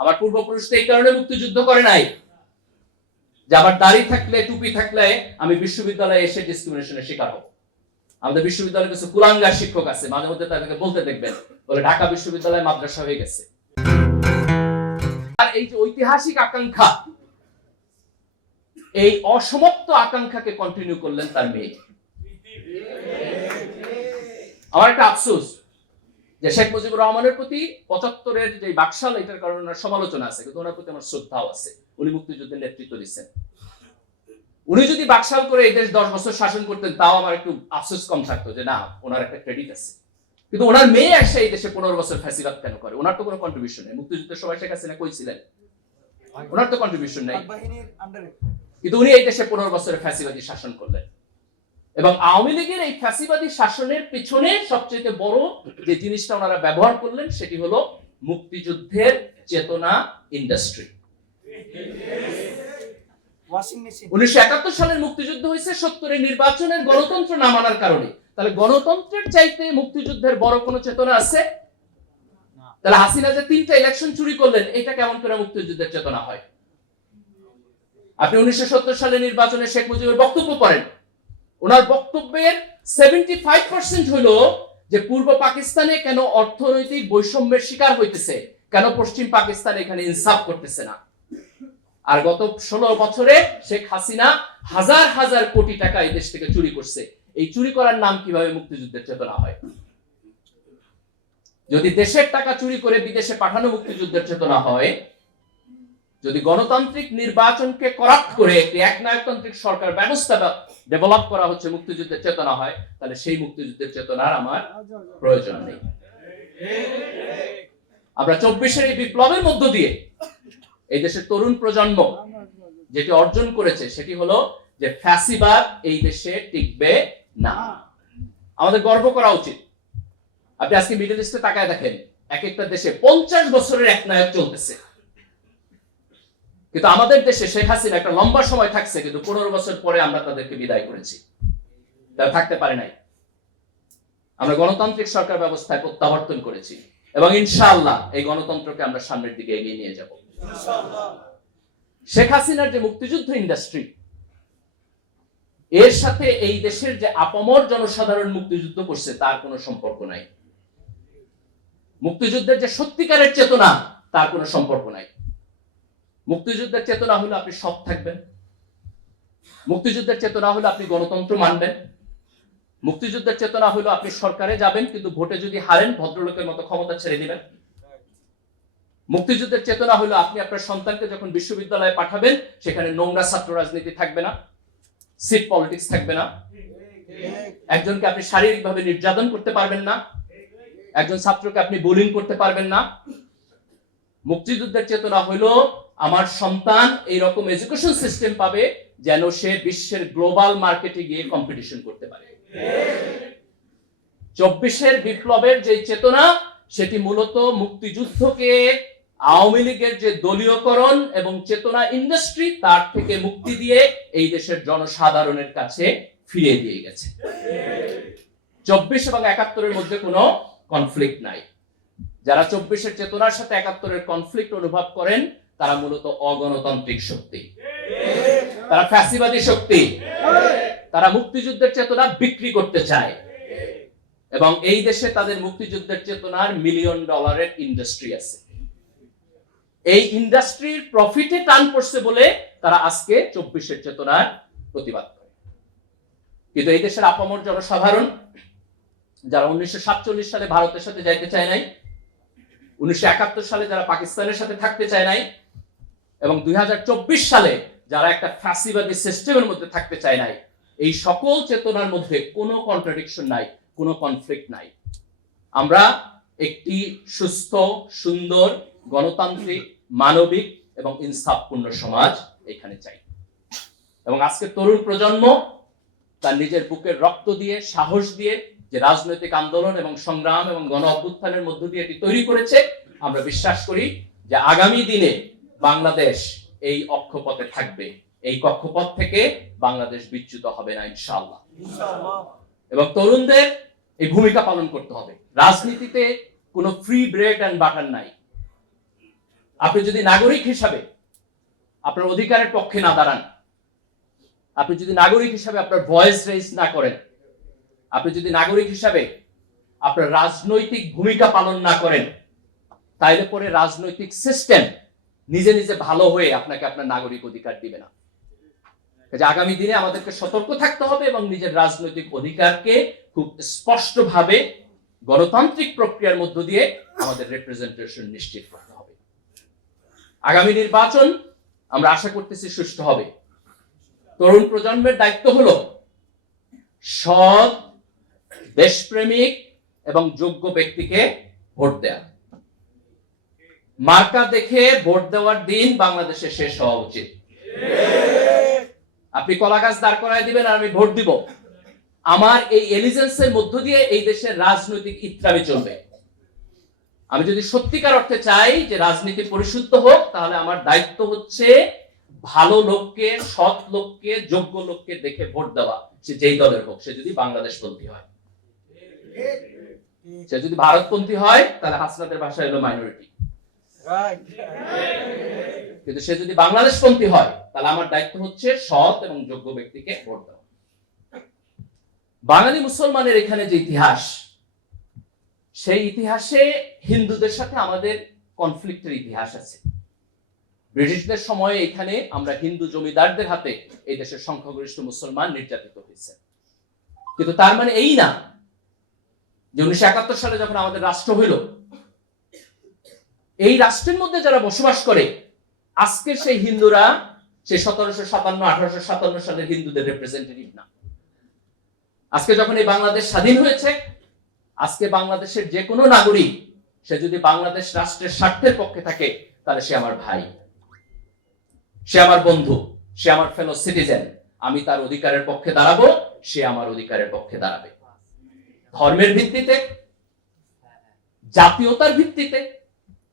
আমার পূর্বপুরুষ এই কারণে মুক্তিযুদ্ধ করে নাই যে আমার দাড়ি থাকলে টুপি থাকলে আমি বিশ্ববিদ্যালয়ে এসে ডিসক্রিমিনেশনের শিকার হব। আমাদের বিশ্ববিদ্যালয়ে কিছু কুলাঙ্গার শিক্ষক আছে, মাঝে মধ্যে তাদেরকে বলতে দেখবেন, বলে ঢাকা বিশ্ববিদ্যালয় মাদ্রাসা হয়ে গেছে। আর এই যে ঐতিহাসিক আকাঙ্ক্ষা, এই অসমাপ্ত আকাঙ্ক্ষাকে কন্টিনিউ করলেন তার মেয়ে। আমার একটা আফসোস যে শেখ মুজিবুর রহমানের প্রতি 75-এর যে বাকশাল, এটার কারণে ওনার সমালোচনা আছে, কিন্তু ওনার প্রতি আমার শ্রদ্ধাও আছে। উনি মুক্তিযুদ্ধের নেতৃত্ব দিচ্ছেন। উনি যদি বাকশাল করে এই দেশ 10 বছর শাসন করতেন, তাও আমার একটু আফসোস কম থাকতো যে না, ওনার একটা ক্রেডিট আছে। কিন্তু ওনার মেয়ে এসে এই দেশে 15 বছর ফ্যাসিবাদ কেন করে? ওনার তো কোনো কন্ট্রিবিউশন নেই। মুক্তিযুদ্ধের সময় শেখ হাসিনা কই ছিলেন? ওনার তো কন্ট্রিবিউশন নেই, কিন্তু উনি এই দেশে 15 বছরের ফ্যাসিবাদী শাসন করলেন। এবং আওয়ামী লীগের এই ফ্যাসিবাদী শাসনের পিছনে সবচেয়ে বড় যে জিনিসটা ওনারা ব্যবহার করলেন, সেটি হলো মুক্তিযুদ্ধের চেতনা ইন্ডাস্ট্রি। 1971 সালের মুক্তিযুদ্ধ হয়েছে 70-এর নির্বাচনের গণতন্ত্র না মানার কারণে। তাহলে গণতন্ত্রের চাইতে মুক্তিযুদ্ধের বড় কোনো চেতনা আছে? তাহলে হাসিনা যে 3টা ইলেকশন চুরি করলেন, এটা কেমন করে মুক্তিযুদ্ধের চেতনা হয়? আপনি 1970 সালের নির্বাচনে শেখ মুজিবের বক্তব্য পড়েন, ওনার বক্তব্যের 75% হলো যে পূর্ব পাকিস্তানে কেন অর্থনৈতিক বৈষম্যের শিকার হইতেছে, কেন পশ্চিম পাকিস্তান এখানে ইনসাফ করতেছে না। আর গত 16 বছরে শেখ হাসিনা হাজার হাজার কোটি টাকা এই দেশ থেকে চুরি করছে। এই চুরি করার নাম কিভাবে মুক্তিযুদ্ধের চেতনা হয়? যদি দেশের টাকা চুরি করে বিদেশে পাঠানো মুক্তিযুদ্ধের চেতনা হয়, যদি গণতান্ত্রিক নির্বাচনকে করাপ্ট করে একটি একনায়কতান্ত্রিক সরকার ব্যবস্থা ডেভেলপ করা হচ্ছে মুক্তিযুদ্ধের চেতনা হয়, তাহলে সেই মুক্তিযুদ্ধের চেতনার আমার প্রয়োজন নেই। আমরা 24-এর এই বিপ্লবের মধ্য দিয়ে এই দেশের তরুণ প্রজন্ম যেটি অর্জন করেছে, সেটি হলো যে ফ্যাসিবাদ এই দেশে টিকবে না। আমাদের গর্ব করা উচিত। আপনি আজকে মিডল ইস্টে তাকায় দেখেন, এক একটা দেশে 50 বছরের একনায়ক চলতেছে, কিন্তু আমাদের দেশে শেখ হাসিনা একটা লম্বা সময় থাকছে, কিন্তু 15 বছর পরে আমরা তাদেরকে বিদায় করেছি। তারা থাকতে পারে নাই। আমরা গণতান্ত্রিক সরকার ব্যবস্থায় প্রত্যাবর্তন করেছি এবং ইনশাআল্লাহ এই গণতন্ত্রকে আমরা সামনের দিকে এগিয়ে নিয়ে যাব। শেখ হাসিনার যে মুক্তিযুদ্ধ ইন্ডাস্ট্রি, এর সাথে এই দেশের যে আপামর জনসাধারণ মুক্তিযুদ্ধ করছে তার কোনো সম্পর্ক নাই। মুক্তিযুদ্ধের যে সত্যিকারের চেতনা, তার কোনো সম্পর্ক নাই। মুক্তিযুদ্ধের চেতনা হলো আপনি সৎ থাকবেন, মুক্তিযুদ্ধের চেতনা হলো আপনি গণতন্ত্র মানবেন, মুক্তিযুদ্ধের চেতনা হলো আপনি সরকারে যাবেন, কিন্তু ভোটে যদি হারেন ভদ্রলোকের মতো ক্ষমতা ছেড়ে দিবেন। মুক্তিযুদ্ধের চেতনা হলো আপনি আপনার সন্তানকে যখন বিশ্ববিদ্যালয়ে পাঠাবেন, সেখানে নোংরা ছাত্র রাজনীতি থাকবে না, সিট পলিটিক্স থাকবে না, একজনকে আপনি শারীরিকভাবে নির্যাতন করতে পারবেন না, একজন ছাত্রকে আপনি বুলিং করতে পারবেন না। মুক্তিযুদ্ধের চেতনা হলো আমার সন্তান এইরকম এডুকেশন সিস্টেম পাবে যেন সে বিশ্বের গ্লোবাল মার্কেটে গিয়ে কম্পিটিশন করতে পারে। 24-এর বিপ্লবের যে চেতনা, সেটি মূলত মুক্তিযুদ্ধকে আওয়ামী লীগের যে দলীয়করণ এবং চেতনা ইন্ডাস্ট্রি, তার থেকে মুক্তি দিয়ে এই দেশের জনসাধারণের কাছে ফিরিয়ে দিয়ে গেছে। 24 এবং 71-এর মধ্যে কোনো কনফ্লিক্ট নাই। যারা 24-এর চেতনার সাথে 71-এর কনফ্লিক্ট অনুভব করেন, তারা মূলত অগণতান্ত্রিক শক্তি, তারা ফ্যাসিবাদী শক্তি, তারা মুক্তিযুদ্ধের চেতনা বিক্রি করতে চায় এবং এই দেশে তাদের মুক্তিযুদ্ধের চেতনার $1 মিলিয়ন ইন্ডাস্ট্রি আছে। এই ইন্ডাস্ট্রির প্রফিটে টান পড়ছে বলে তারা আজকে 24-এর চেতনার প্রতিবাদ করে। কিন্তু এই দেশের আপামর জনসাধারণ, যারা 1947 সালে ভারতের সাথে যাইতে চায় নাই, 1971 সালে যারা পাকিস্তানের সাথে থাকতে চায় নাই, এবং 2024 সালে যারা একটা ফ্যাসিবাদী সিস্টেমের মধ্যে থাকতে চায় নাই, এই সকল চেতনার মধ্যে কোনো কন্ট্রাডিকশন নাই, কোনো কনফ্লিক্ট নাই। আমরা একটি সুস্থ, সুন্দর, গণতান্ত্রিক, মানবিক এবং ইনসাফপূর্ণ সমাজ এখানে চাই। এবং আজকে তরুণ প্রজন্ম তার নিজের বুকের রক্ত দিয়ে, সাহস দিয়ে যে রাজনৈতিক আন্দোলন এবং সংগ্রাম এবং গণ অভ্যুত্থানের মধ্য দিয়ে এটি তৈরি করেছে, আমরা বিশ্বাস করি যে আগামী দিনে বাংলাদেশ এই অক্ষপথে থাকবে, এই কক্ষপথ থেকে বাংলাদেশ বিচ্যুত হবে না ইনশাআল্লাহ। এবং তরুণদের এই ভূমিকা পালন করতে হবে। রাজনীতিতে কোনো ফ্রি ব্রেড এন্ড বাটার নাই। আপনি যদি নাগরিক হিসাবে আপনার অধিকারের পক্ষে না দাঁড়ান, আপনি যদি নাগরিক হিসাবে আপনার ভয়েস রেজ না করেন, আপনি যদি নাগরিক হিসাবে আপনার রাজনৈতিক ভূমিকা পালন না করেন, তাইলে পরে রাজনৈতিক সিস্টেম নিজে নিজে ভালো হয়ে আপনাকে আপনার নাগরিক অধিকার দিবে না। আগামী দিনে আমাদেরকে সতর্ক থাকতে হবে এবং নিজের রাজনৈতিক অধিকারকে খুব স্পষ্টভাবে গণতান্ত্রিক প্রক্রিয়ার মধ্য দিয়ে আমাদের রিপ্রেজেন্টেশন নিশ্চিত করতে হবে। আগামী নির্বাচন আমরা আশা করতেছি সুষ্ঠু হবে। তরুণ প্রজন্মের দায়িত্ব হলো সৎ, দেশপ্রেমিক এবং যোগ্য ব্যক্তিকে ভোট দেয়া। মার্কা দেখে ভোট দেওয়ার দিন বাংলাদেশে শেষ হওয়া উচিত। আপনি কলা গাছ দাঁড় করায় দিবেন আর আমি ভোট দিব, আমার এই এলিজেন্সের মধ্য দিয়ে এই দেশের রাজনৈতিক ইত্রামি চলবে। আমি যদি সত্যিকার অর্থে চাই যে রাজনীতি পরিশুদ্ধ হোক, তাহলে আমার দায়িত্ব হচ্ছে ভালো লোককে, সৎ লোককে, যোগ্য লোককে দেখে ভোট দেওয়া, সে যেই দলের হোক। সে যদি বাংলাদেশপন্থী হয়, সে যদি ভারতপন্থী হয়, তাহলে হাসনাতের ভাষা হলো মাইনরিটি। কিন্তু সে যদি বাংলাদেশপন্থী হয়, তাহলে আমার দায়িত্ব হচ্ছে সৎ এবং যোগ্য ব্যক্তিকে ভোট দেওয়া। বাঙালি মুসলমানের এখানে যে ইতিহাস, সেই ইতিহাসে হিন্দুদের সাথে আমাদের কনফ্লিক্টের ইতিহাস আছে। ব্রিটিশদের সময়ে এখানে আমরা হিন্দু জমিদারদের হাতে এই দেশের সংখ্যাগরিষ্ঠ মুসলমান নির্যাতিত হয়েছে। কিন্তু তার মানে এই না যে 1971 সালে যখন আমাদের রাষ্ট্র হইল, এই রাষ্ট্রের মধ্যে যারা বসবাস করে আজকের সেই হিন্দুরা সেই 1757-1857 সালের হিন্দুদের রিপ্রেজেন্টেটিভ না। আজকে যখন এই বাংলাদেশ স্বাধীন হয়েছে, আজকে বাংলাদেশের যে কোনো নাগরিক সে যদি বাংলাদেশ রাষ্ট্রের স্বার্থের পক্ষে থাকে, তাহলে সে আমার ভাই, সে আমার বন্ধু, সে আমার ফেলো সিটিজেন। আমি তার অধিকারের পক্ষে দাঁড়াবো, সে আমার অধিকারের পক্ষে দাঁড়াবে। ধর্মের ভিত্তিতে, জাতীয়তার ভিত্তিতে,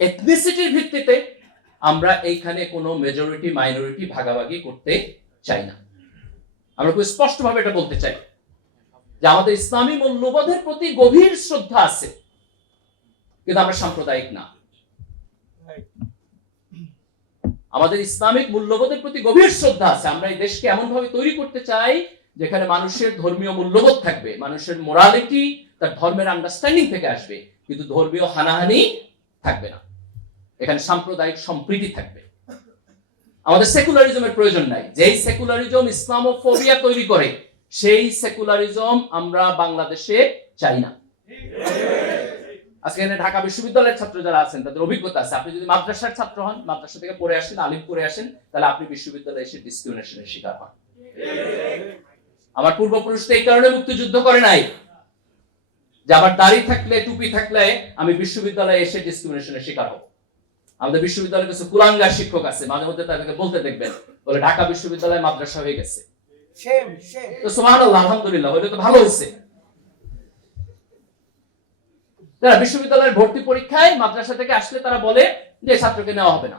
এথনিসিটির ভিত্তিতে আমরা এইখানে কোনো মেজরিটি মাইনরিটি ভাগাভাগি করতে চাই না। আমরা খুব স্পষ্টভাবে এটা বলতে চাই যে আমাদের ইসলামী মূল্যবোধের প্রতি গভীর শ্রদ্ধা আছে, কিন্তু আমরা সাম্প্রদায়িক না। আমাদের ইসলামিক মূল্যবোধের প্রতি গভীর শ্রদ্ধা আছে। আমরা এই দেশকে এমন ভাবে তৈরি করতে চাই যেখানে মানুষের ধর্মীয় মূল্যবোধ থাকবে, মানুষের মোরালিটি তার ধর্মের আন্ডারস্ট্যান্ডিং থেকে আসবে, কিন্তু ধর্মীয় হানাহানি থাকবে না। এখানে সাম্প্রদায়িক সম্প্রীতি থাকবে। আমাদের সেকুলারিজমের প্রয়োজন নাই। যেই সেকুলারিজম ইসলামোফোবিয়া তৈরি করে, সেই সেকুলারিজম আমরা বাংলাদেশে চাই না। আজকে এখানে ঢাকা বিশ্ববিদ্যালয়ের ছাত্র যারা আছেন তাদের অভিজ্ঞতা আছে। আপনি যদি মাদ্রাসার ছাত্র হন, মাদ্রাসা থেকে পড়ে আসেন, আলিম করে আসেন, তাহলে আপনি বিশ্ববিদ্যালয়ে এসে ডিসক্রিমিনেশনের শিকার হন। আমার পূর্বপুরুষ তো এই কারণে মুক্তিযুদ্ধ করে নাই যে আমার দাড়ি থাকলে, টুপি থাকলে আমি বিশ্ববিদ্যালয়ে এসে ডিসক্রিমিনেশনের শিকার হব। আমাদের বিশ্ববিদ্যালয়ে কিছু কুলাঙ্গার শিক্ষক আছে, মাঝে মধ্যে তাদেরকে বলতে দেখবেন, বলে ঢাকা বিশ্ববিদ্যালয় মাদ্রাসা হয়ে গেছে। তো সুবহানাল্লাহ, আলহামদুলিল্লাহ, ওইটা তো ভালো হয়েছে। তারা বিশ্ববিদ্যালয়ের ভর্তি পরীক্ষায় মাদ্রাসা থেকে আসলে তারা বলে যে ছাত্রকে নেওয়া হবে না।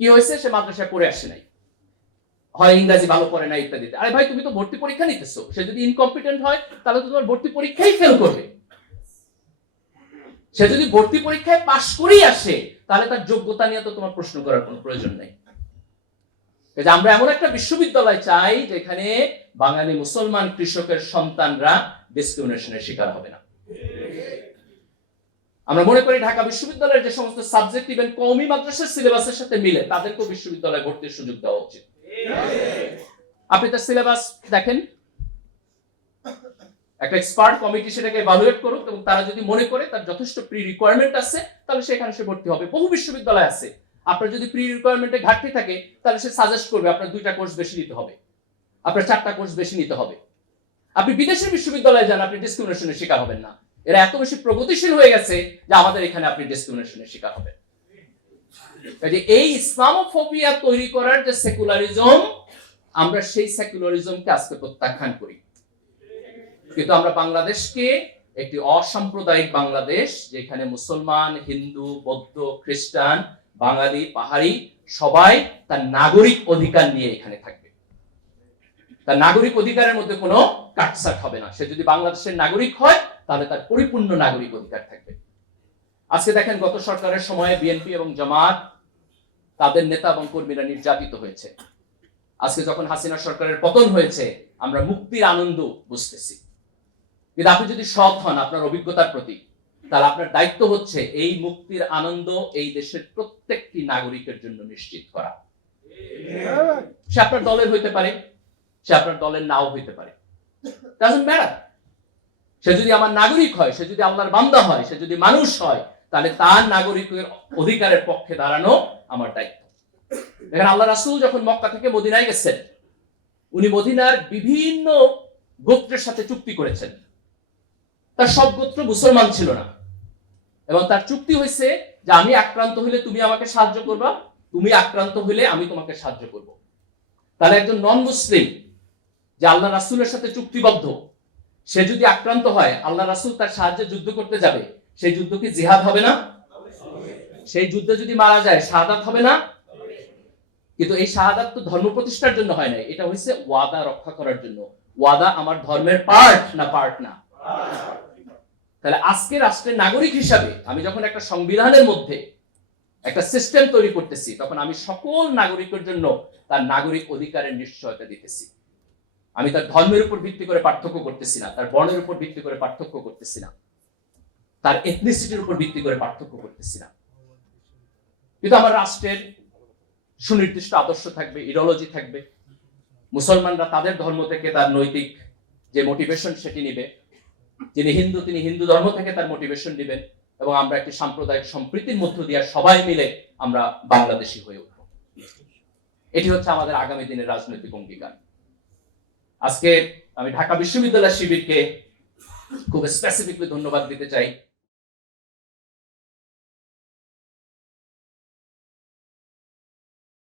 কি হয়েছে? সে মাদ্রাসায় পড়ে আসে নাই, হয় ইংরেজি ভালো পড়ে নাই ইত্যাদিতে। আরে ভাই, তুমি তো ভর্তি পরীক্ষা নিতেছো, সে যদি ইনকম্পিটেন্ট হয় তাহলে তো তোমার ভর্তি পরীক্ষাই ফেল করবে। সে যদি ভর্তি পরীক্ষায় পাশ করেই আসে, তাহলে তার যোগ্যতা নিয়ে তো তোমার প্রশ্ন করার কোনো প্রয়োজন নেই। আমরা এমন একটা বিশ্ববিদ্যালয় চাই যেখানে বাঙালি মুসলমান কৃষকের সন্তানরা ডিসক্রিমিনেশনের শিকার হবে না। আমরা মনে করি ঢাকা বিশ্ববিদ্যালয়ের যে সমস্ত সাবজেক্ট ইভেন কওমি মাদ্রাসার সিলেবাসের সাথে মিলে, তাদেরকেও বিশ্ববিদ্যালয়ে ভর্তির সুযোগ দেওয়া উচিত। আপনি তার সিলেবাস দেখেন, একটা এক্সপার্ট কমিটি সেটাকে ইভালুয়েট করুক, এবং তারা যদি মনে করে তার যথেষ্ট প্রি রিকোয়ারমেন্ট আছে, তাহলে সেখানে সে ভর্তি হবে। বহু বিশ্ববিদ্যালয় আছে, আপনার যদি প্রি রিকোয়ারমেন্টে ঘাটতি থাকে, তাহলে সে সাজেস্ট করবে আপনার 2টা কোর্স বেশি নিতে হবে, আপনার 4টা কোর্স বেশি নিতে হবে। আপনি বিদেশের বিশ্ববিদ্যালয়ে যান, আপনি ডিসক্রিমিনেশনের শিকার হবেন না। এরা এত বেশি প্রগতিশীল হয়ে গেছে যে আমাদের এখানে আপনি ডিসক্রিমিনেশনের শিকার হবেন। এই ইসলামোফোবিয়া তৈরি করার যে সেকুলারিজম, আমরা সেই সেকুলারিজমকে আজকে প্রত্যাখ্যান করি। কিন্তু আমরা বাংলাদেশকে একটি অসাম্প্রদায়িক বাংলাদেশ, যেখানে মুসলমান, হিন্দু, বৌদ্ধ, খ্রিস্টান, বাঙালি, পাহাড়ি সবাই তার নাগরিক অধিকার নিয়ে এখানে থাকবে। তার নাগরিক অধিকারের মধ্যে কোনো কাটছাট হবে না। সে যদি বাংলাদেশের নাগরিক হয়, তাহলে তার পরিপূর্ণ নাগরিক অধিকার থাকবে। আজকে দেখেন, গত সরকারের সময়ে বিএনপি এবং জামাত তাদের নেতা এবং কর্মীরা নির্যাতিত হয়েছে। আজকে যখন হাসিনা সরকারের পতন হয়েছে, আমরা মুক্তির আনন্দ বুঝতেছি। কিন্তু আপনি যদি সৎ হন আপনার অভিজ্ঞতার প্রতি, তাহলে আপনার দায়িত্ব হচ্ছে এই মুক্তির আনন্দ এই দেশের প্রত্যেকটি নাগরিকের জন্য নিশ্চিত করা। সে আপনার দলের হইতে পারে, সে আপনার দলের নাও হইতে পারে, ডাজন্ট ম্যাটার। সে যদি আমার নাগরিক হয়, সে যদি আল্লাহর বান্দা হয়, সে যদি মানুষ হয়, তাহলে তার নাগরিকের অধিকারের পক্ষে দাঁড়ানো আমার দায়িত্ব। দেখেন, আল্লাহ রাসূল যখন মক্কা থেকে মদিনায় গেছেন, উনি মদিনার বিভিন্ন গোত্রের সাথে চুক্তি করেছেন। তার সব গোত্র মুসলমান ছিল না, এবং তার চুক্তি হয়েছে যে আমি আক্রান্ত হইলে তুমি আমাকে সাহায্য করবা, তুমি আক্রান্ত হইলে আমি তোমাকে সাহায্য করব। তাহলে একজন নন মুসলিম যে আল্লাহ রাসূলের সাথে চুক্তিবদ্ধ, সে যদি আক্রান্ত হয়, আল্লাহ রাসূল তার সাহায্যে যুদ্ধ করতে যাবে, সেই যুদ্ধ কি জিহাদ হবে না? সেই যুদ্ধে যদি মারা যায় শাহাদাত হবে না? কিন্তু এই শাহাদাত তো ধর্ম প্রতিষ্ঠার জন্য হয় নাই, এটা হচ্ছে ওয়াদা রক্ষা করার জন্য। ওয়াদা আমার ধর্মের পার্ট না পার্ট না? তাহলে আজকে রাষ্ট্রের নাগরিক হিসাবে আমি যখন একটা সংবিধানের মধ্যে একটা সিস্টেম তৈরি করতেছি, তখন আমি সকল নাগরিকের জন্য তার নাগরিক অধিকারের নিশ্চয়তা দিতেছি। আমি তার ধর্মের উপর ভিত্তি করে পার্থক্য করতেছি না, তার বর্ণের উপর ভিত্তি করে পার্থক্য করতেছি না, তার এথনিসিটির উপর ভিত্তি করে পার্থক্য করতেছি না। কিন্তু আমার রাষ্ট্রের সুনির্দিষ্ট আদর্শ থাকবে, ইডিওলজি থাকবে। মুসলমানরা তাদের ধর্ম থেকে তার নৈতিক যে মোটিভেশন সেটি নিবে, যিনি হিন্দু তিনি হিন্দু ধর্ম থেকে তার মোটিভেশন দিবেন, এবং আমরা একটি সাম্প্রদায়িক সম্প্রীতির মধ্য দিয়ে সবাই মিলে আমরা বাংলাদেশী হয়ে উঠব। এটি হচ্ছে আমাদের আগামী দিনের রাজনৈতিক অঙ্গীকার। আজকে আমি ঢাকা বিশ্ববিদ্যালয় শিবিরকে খুব স্পেসিফিকলি ধন্যবাদ দিতে চাই।